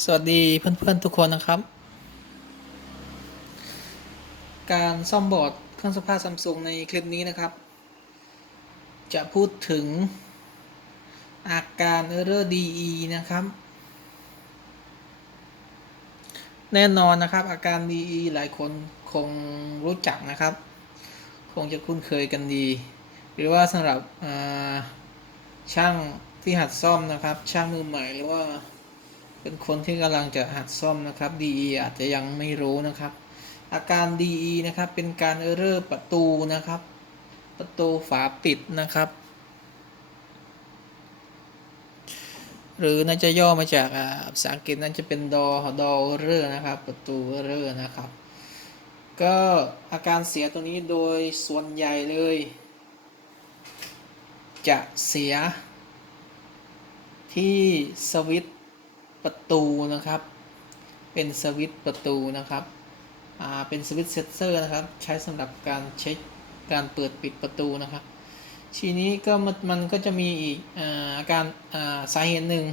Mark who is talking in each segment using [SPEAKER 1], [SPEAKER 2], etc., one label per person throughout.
[SPEAKER 1] สวัสดีเพื่อนๆทุกคนนะครับ การซ่อมบอร์ดเครื่องซักผ้าซัมซุงในคลิปนี้นะครับ จะพูดถึงอาการ Error DE นะครับ แน่นอนนะครับอาการ DE หลายคนคงรู้จักนะครับ คงจะคุ้นเคยกันดี หรือว่าสำหรับช่างที่หัดซ่อมนะครับ ช่างมือใหม่หรือว่า เป็นคนที่กำลังจะหัดซ่อมนะครับ DE อาจจะยังไม่รู้นะครับ อาการ DE นะครับ เป็นการเออร์เรอร์ประตูนะครับ ประตูฝาปิดนะครับ หรือน่าจะย่อมาจากภาษาอังกฤษนั่นจะเป็นดอดอเรอร์นะครับ ประตูเออร์เรอร์นะครับ ก็อาการเสียตัวนี้โดยส่วนใหญ่เลย จะเสียที่สวิตช์ ประตูนะครับ เป็นสวิตช์ประตูนะครับอ่าเป็นสวิตช์เซนเซอร์นะครับ ใช้สำหรับการเช็คการเปิดปิดประตูนะครับ ทีนี้ก็มันมันก็จะมีอีกอาการอาสาเหตุหนึ่ง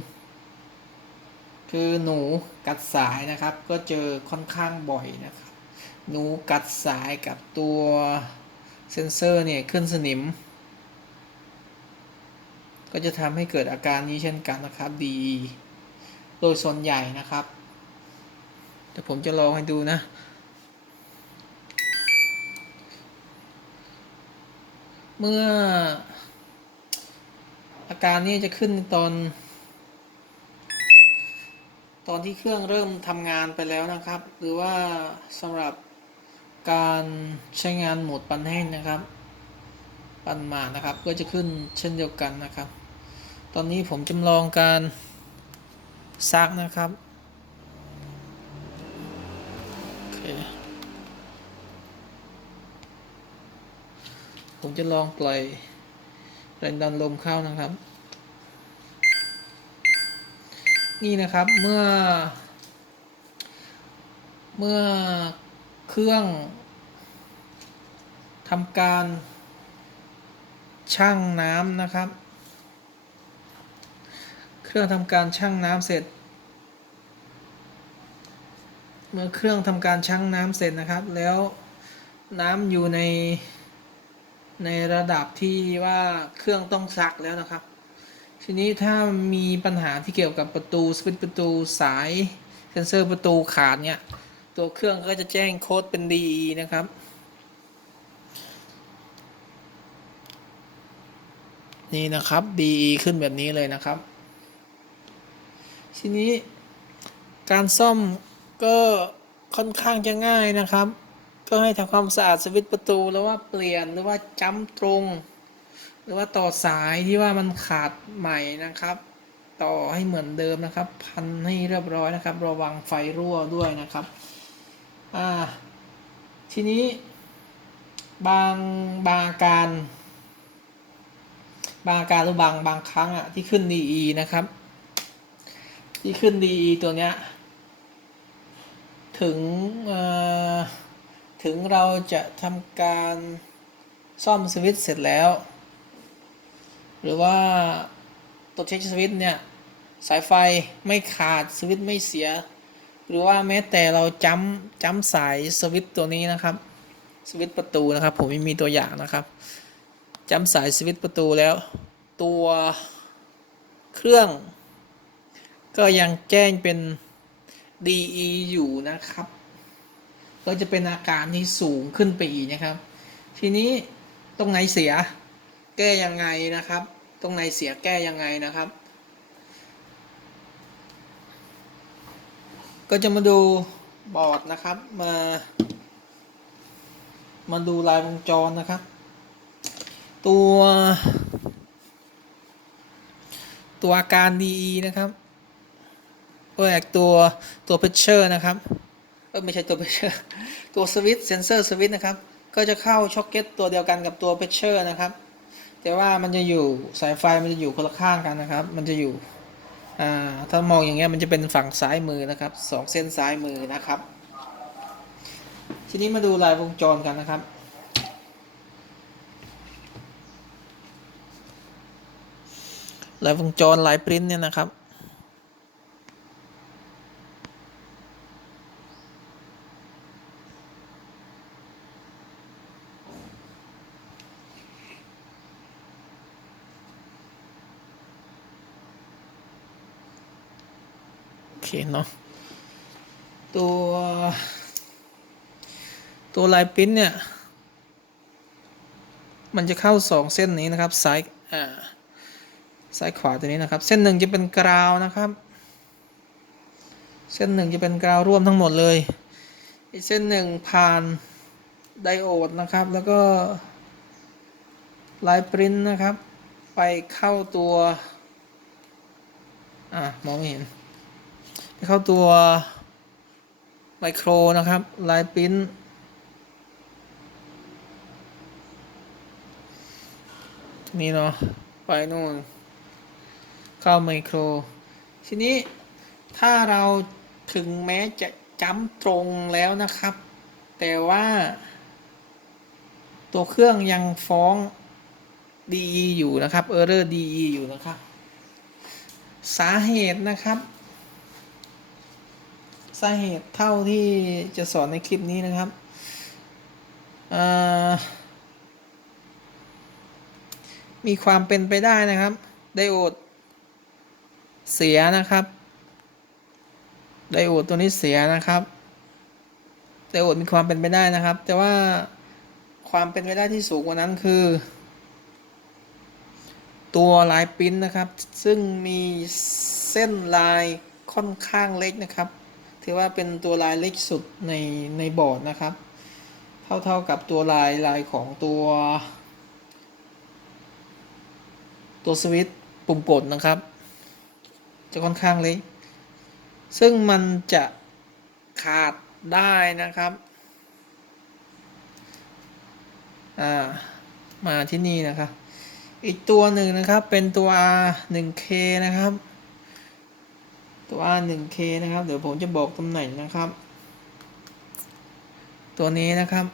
[SPEAKER 1] คือหนูกัดสายนะครับ ก็เจอค่อนข้างบ่อยนะครับ หนูกัดสายกับตัวเซนเซอร์เนี่ยขึ้นสนิม ก็จะทำให้เกิดอาการนี้เช่นกันนะครับดี โดยส่วนใหญ่นะครับแต่ผมจะลองให้ดูนะ เมื่อ อาการนี้จะขึ้นตอน ตอนที่เครื่องเริ่มทำงานไปแล้วนะครับ หรือว่าสำหรับการใช้งานโหมดปันแห้งนะครับ ปันหมานะครับก็จะขึ้นเช่นเดียวกันนะครับ ตอนนี้ผมจำลองการ ซักนะครับโอเคผมจะลองปล่อยแรงดันลมเข้านะครับ นี่นะครับเมื่อ เมื่อเครื่องทำการชั่งน้ำนะครับ เครื่องทำการชั่งน้ำเสร็จ เมื่อเครื่องทำการชั่งน้ำเสร็จนะครับ แล้วน้ำอยู่ในในระดับที่ว่าเครื่องต้องซักแล้วนะครับ ทีนี้ถ้ามีปัญหาที่เกี่ยวกับประตูสวิตประตูสายเซนเซอร์ประตูขาดเนี่ย ตัวเครื่องก็จะแจ้งโค้ดเป็น DE นะครับนี่นะครับ DE ขึ้นแบบนี้เลยนะครับ ทีนี้การซ่อมก็ค่อนข้างจะง่ายนะครับ ก็ให้ทำความสะอาดสวิตช์ประตูแล้วว่าเปลี่ยนหรือว่าจ้ำตรง หรือว่าต่อสายที่ว่ามันขาดใหม่นะครับ ต่อให้เหมือนเดิมนะครับ พันให้เรียบร้อยนะครับ ระวังไฟรั่วด้วยนะครับอ่าทีนี้บางบางอาการ บางอาการหรือบางบางครั้งอะที่ขึ้น DE นะครับ ที่ขึ้น DE ตัวเนี้ย ถึงถึงเราจะทำการซ่อมสวิตช์เสร็จแล้ว หรือว่าตัวเช็คสวิตช์เนี่ย สายไฟไม่ขาดสวิตช์ไม่เสีย หรือว่าแม้แต่เราจำจำสายสวิตช์ตัวนี้นะครับ สวิตช์ประตูนะครับ ผมมีตัวอย่างนะครับจำสายสวิตช์ประตูแล้ว ตัวเครื่อง ก็ยังแจ้งเป็น DE อยู่นะครับ ก็จะเป็นอาการที่สูงขึ้นไปอีกนะครับ ทีนี้ตรงไหนเสีย แก้ยังไงนะครับ ตรงไหนเสียแก้ยังไงนะครับ ก็จะมาดูบอร์ดนะครับ มา มาดูลายวงจรนะครับ ตัว ตัวอาการ DE นะครับ โอแยกตัวตัวเพชเชอร์นะครับเออไม่ใช่ตัวเพชเชอร์ตัวสวิตเซนเซอร์สวิตนะครับ ก็จะเข้าช็อคเก็ตตัวเดียวกันกับตัวเพชเชอร์นะครับ แต่ว่ามันจะอยู่สายไฟมันจะอยู่คนละข้างกันนะครับ มันจะอยู่อ่าถ้ามองอย่างเงี้ยมันจะเป็นฝั่งซ้ายมือนะครับสองเส้นซ้ายมือนะครับ ทีนี้มาดูลายวงจรกันนะครับลายวงจรลายปริ้นเนี่ยนะครับ เคเนาะตัว ตัวลายปิ้นเนี่ย มันจะเข้าสองเส้นนี้นะครับซ้ายอ่าซ้ายขวาตัวนี้นะครับ เส้นหนึ่งจะเป็นกราวนะครับ เส้นหนึ่งจะเป็นกราวร่วมทั้งหมดเลยอีกเส้นหนึ่งผ่านไดโอดนะครับ แล้วก็ลายปริ้นนะครับ ไปเข้าตัว อ่ามองไม่เห็น เข้าตัวไมโครนะครับ ลายปิ้นนี่เนาะไปนู่น เข้าไมโคร ทีนี้ถ้าเราถึงแม้จะจำตรงแล้วนะครับ แต่ว่า ตัวเครื่องยังฟ้อง DE อยู่นะครับ Error DE อยู่นะครับ สาเหตุนะครับ สาเหตุเท่าที่จะสอนในคลิปนี้นะครับมีความเป็นไปได้นะครับ ไดโอดเสียนะครับ ไดโอดตัวนี้เสียนะครับ ไดโอดมีความเป็นไปได้นะครับ แต่ว่าความเป็นไปได้ที่สูงกว่านั้นคือ ตัวลายปิ้นนะครับ ซึ่งมีเส้นลายค่อนข้างเล็กนะครับ ถือว่าเป็นตัวลายเล็กสุดในในบอร์ดนะครับ เท่าเท่ากับตัวลายลายของตัว ตัวสวิตช์ปุ่มกดนะครับ จะค่อนข้างเล็ก ซึ่งมันจะขาดได้นะครับ่ามาที่นี่นะครับ อีกตัวหนึ่งนะครับเป็นตัว R 1K นะครับ ตัว R 1K นะครับ เดี๋ยวผมจะบอกตำแหน่งนะครับ ตัวนี้นะครับ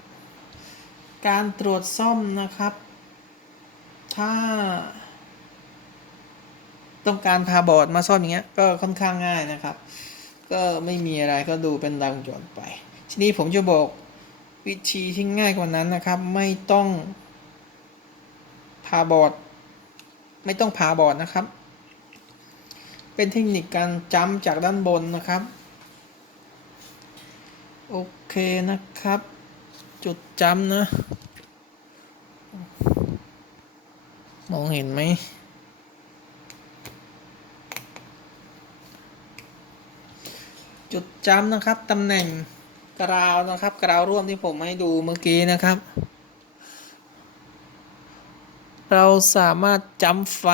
[SPEAKER 1] การตรวจซ่อมนะครับ ถ้า ต้องการพาบอร์ดมาซ่อมอย่างเงี้ย ก็ค่อนข้างง่ายนะครับ ก็ไม่มีอะไรก็ดูเป็นรายวงจรไป ทีนี้ผมจะบอกวิธีที่ง่ายกว่านั้นนะครับ ไม่ต้องพาบอร์ด ไม่ต้องพาบอร์ดนะครับ เป็นเทคนิคการจำจากด้านบนนะครับ โอเคนะครับ จุดจำนะ มองเห็นไหมจุดจำนะครับตำแหน่งกราวนะครับ กราวร่วมที่ผมให้ดูเมื่อกี้นะครับ เราสามารถจำไฟ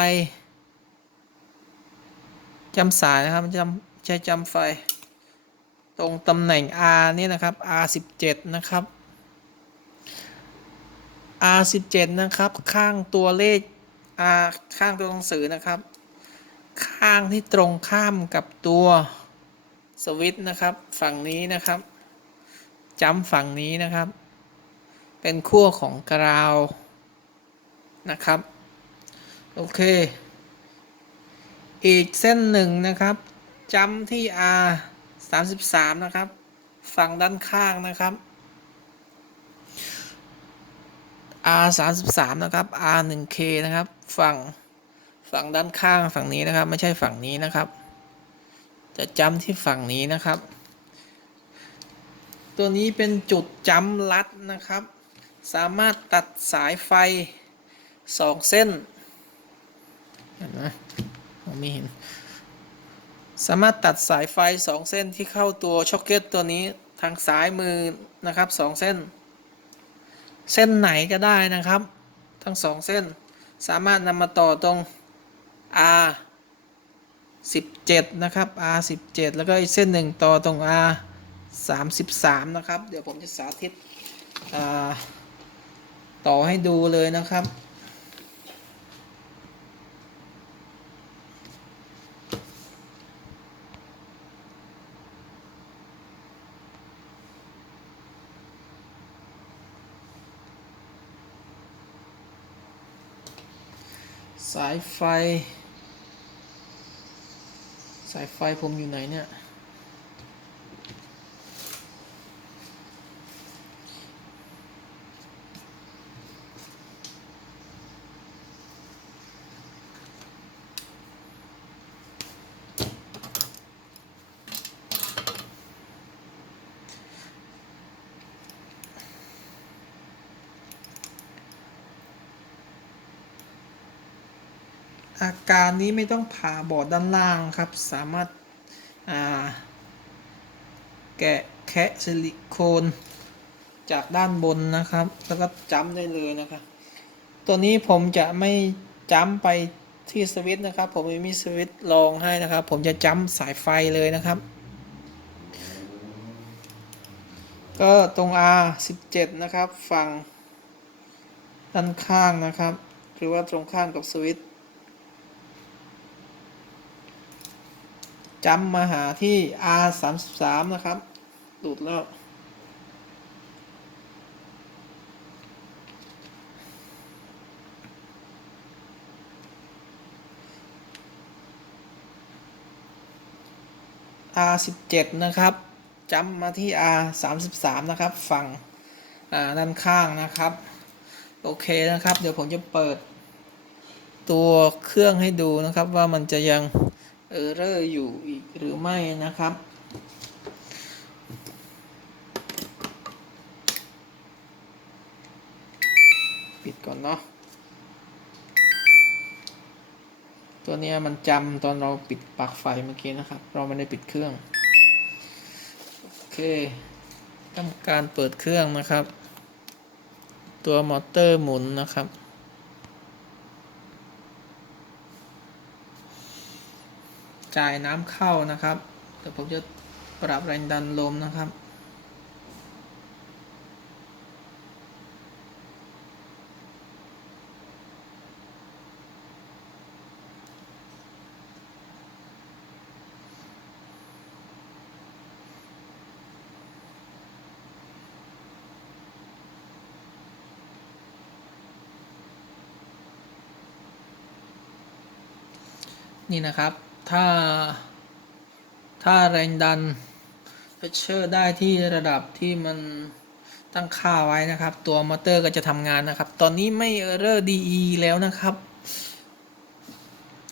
[SPEAKER 1] จำสายนะครับจำใช้จำไฟ ตรงตำแหน่ง R นี่นะครับ R17 นะครับ R17 นะครับ ข้างตัวเลข R ข้างตัวหนังสือนะครับ ข้างที่ตรงข้ามกับตัวสวิตช์นะครับ ฝั่งนี้นะครับจำฝั่งนี้นะครับ เป็นขั้วของกราวนะครับ โอเค อีกเส้นหนึ่งนะครับจำที่ R 33 นะครับ ฝั่งด้านข้างนะครับ R 33นะครับ R 1K นะครับ ฝั่งฝั่งด้านข้างฝั่งนี้นะครับ ไม่ใช่ฝั่งนี้นะครับ จะจำที่ฝั่งนี้นะครับ ตัวนี้เป็นจุดจำลัดนะครับ สามารถตัดสายไฟสองเส้นนไหมม องไม่เห็น สามารถตัดสายไฟสองเส้นที่เข้าตัวช็อคเก็ตตัวนี้ทางซ้ายมือนะครับสองเส้น เส้นไหนก็ได้นะครับ ทั้งสองเส้น สามารถนำมาต่อตรง R 17 นะครับ R 17 แล้วก็อีกเส้นหนึ่งต่อตรง R 33 นะครับ เดี๋ยวผมจะสาธิตต่อให้ดูเลยนะครับ สายไฟ สายไฟผมอยู่ไหนเนี่ย อาการนี้ไม่ต้องผ่าบอดด้านล่างครับ สามารถาแกะแคะซิลิโคนจากด้านบนนะครับ แล้วก็จ้ำได้เลยนะครับ ตัวนี้ผมจะไม่จ้ำไปที่สวิตช์นะครับ ผมม่มีสวิตช์รองให้นะครับ ผมจะจ้ำสายไฟเลยนะครับ ก็ตรง R 17 นะครับ ฝั่งด้านข้างนะครับ หรือว่าตรงข้างกับสวิตช์ จำมาหาที่ R 33นะครับหลุดแล้ว R 17นะครับจำมาที่ R 33นะครับ ฝั่งด้านข้างนะครับ โอเคนะครับ เดี๋ยวผมจะเปิดตัวเครื่องให้ดูนะครับว่ามันจะยัง เออร์เรอร์อยู่อีกหรือไม่นะครับ ปิดก่อนเนาะตัวนี้มันจำตอนเราปิดปลั๊กไฟเมื่อกี้นะครับ เราไม่ได้ปิดเครื่อง โอเคทำการเปิดเครื่องนะครับ ตัวมอเตอร์หมุนนะครับ จ่ายน้ำเข้านะครับเดี๋ยวผมจะปรับแรงดันลมนะครับ นี่นะครับ ถ้า ถ้าแรงดันเพชเชอร์ได้ที่ระดับที่มันตั้งค่าไว้นะครับ ตัวมอเตอร์ก็จะทำงานนะครับ ตอนนี้ไม่เออร์เรอร์ DE แล้วนะครับ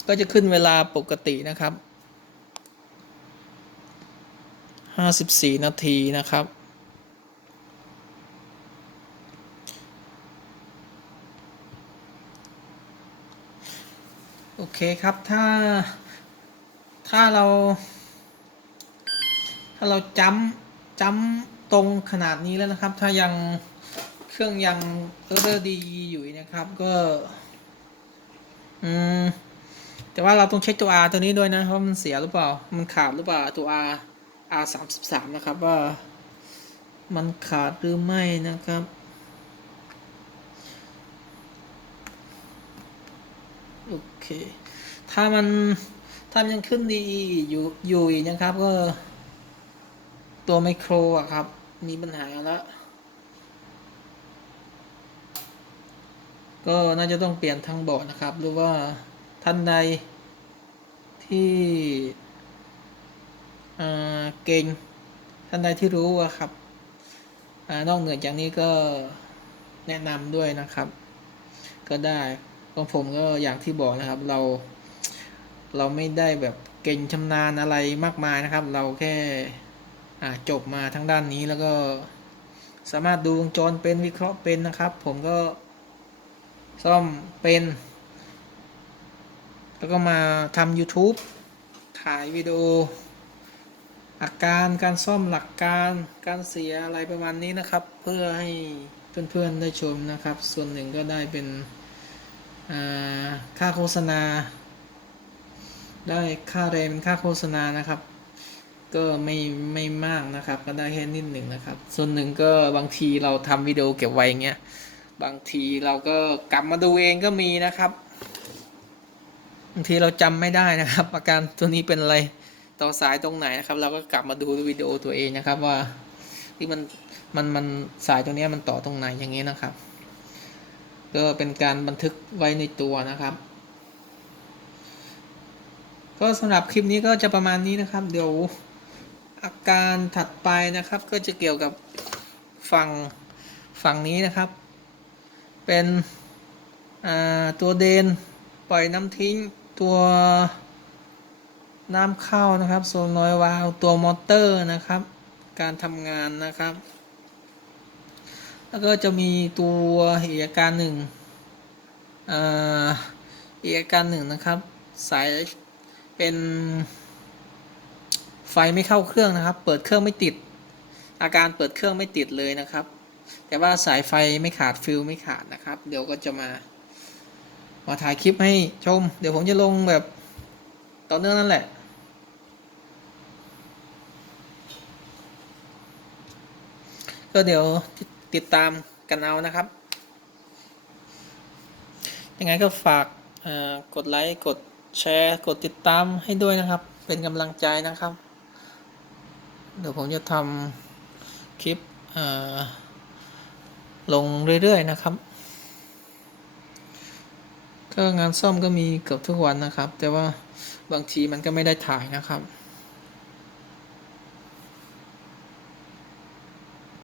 [SPEAKER 1] ก็จะขึ้นเวลาปกตินะครับ 54 นาทีนะครับโอเคครับ ถ้า ถ้าเรา ถ้าเราจำจำตรงขนาดนี้แล้วนะครับ ถ้ายังเครื่องยังเออร์ดีอยู่นะครับ ก็อืมแต่ว่าเราต้องเช็คตัว R ตัวนี้ด้วยนะว่ามันเสียหรือเปล่า มันขาดหรือเปล่าตัว R R สามสิบสามนะครับว่า มันขาดหรือไม่นะครับโอเค ถ้ามัน ถ้ามันยังขึ้นดีอยู่อยู่อีกนะครับ ก็ ตัวไมโครอะครับ มีปัญหาแล้วก็น่าจะต้องเปลี่ยนทั้งบอร์ดนะครับ หรือว่าท่านใดที่เก่งท่านใดที่รู้อะครับอนอกเหนือจากนี้ก็แนะนำด้วยนะครับ ก็ได้ของผมก็อย่างที่บอกนะครับเรา เราไม่ได้แบบเก่งชำนาญอะไรมากมายนะครับ เราแค่จบมาทั้งด้านนี้แล้วก็สามารถดูวงจรเป็นวิเคราะห์เป็นนะครับ ผมก็ซ่อมเป็น แล้วก็มาทำ YouTube ถ่ายวิดีโอ อาการการซ่อมหลักการการเสียอะไรประมาณนี้นะครับ เพื่อให้เพื่อนๆได้ชมนะครับ ส่วนหนึ่งก็ได้เป็นค่าโฆษณา ได้ค่าแรงเป็นค่าโฆษณานะครับ ก็ไม่ไม่มากนะครับ ก็ได้แค่นิดหนึ่งนะครับ ส่วนหนึ่งก็บางทีเราทำวิดีโอเก็บไว้เงี้ยบางทีเราก็กลับมาดูเองก็มีนะครับบางทีเราจำไม่ได้นะครับ อาการตัวนี้เป็นอะไรต่อสายตรงไหนนะครับ เราก็กลับมาดูวิดีโอตัวเองนะครับว่าที่มันมันมันสายตรงนี้มันต่อตรงไหนอย่างนี้นะครับ ก็เป็นการบันทึกไว้ในตัวนะครับ ก็สำหรับคลิปนี้ก็จะประมาณนี้นะครับ เดี๋ยวอาการถัดไปนะครับ ก็จะเกี่ยวกับฝั่งฝั่งนี้นะครับ เป็นตัวเดนปล่อยน้ำทิ้งตัวน้ำเข้านะครับโซนอยวาล์วตัวมอเตอร์นะครับ การทำงานนะครับ แล้วก็จะมีตัวอีกอาการหนึ่งอีกอาการหนึ่งนะครับ สาย เป็นไฟไม่เข้าเครื่องนะครับ เปิดเครื่องไม่ติด อาการเปิดเครื่องไม่ติดเลยนะครับ แต่ว่าสายไฟไม่ขาดฟิลไม่ขาดนะครับ เดี๋ยวก็จะมา มาถ่ายคลิปให้ชม เดี๋ยวผมจะลงแบบต่อเนื่องนั่นแหละก็เดี๋ยวติดตามกันเอานะครับ ยังไงก็ฝากกดไลค์ กด แชร์กดติดตามให้ด้วยนะครับ เป็นกำลังใจนะครับ เดี๋ยวผมจะทำคลิปลงเรื่อยๆนะครับ ก็งานซ่อมก็มีเกือบทุกวันนะครับ แต่ว่าบางทีมันก็ไม่ได้ถ่ายนะครับ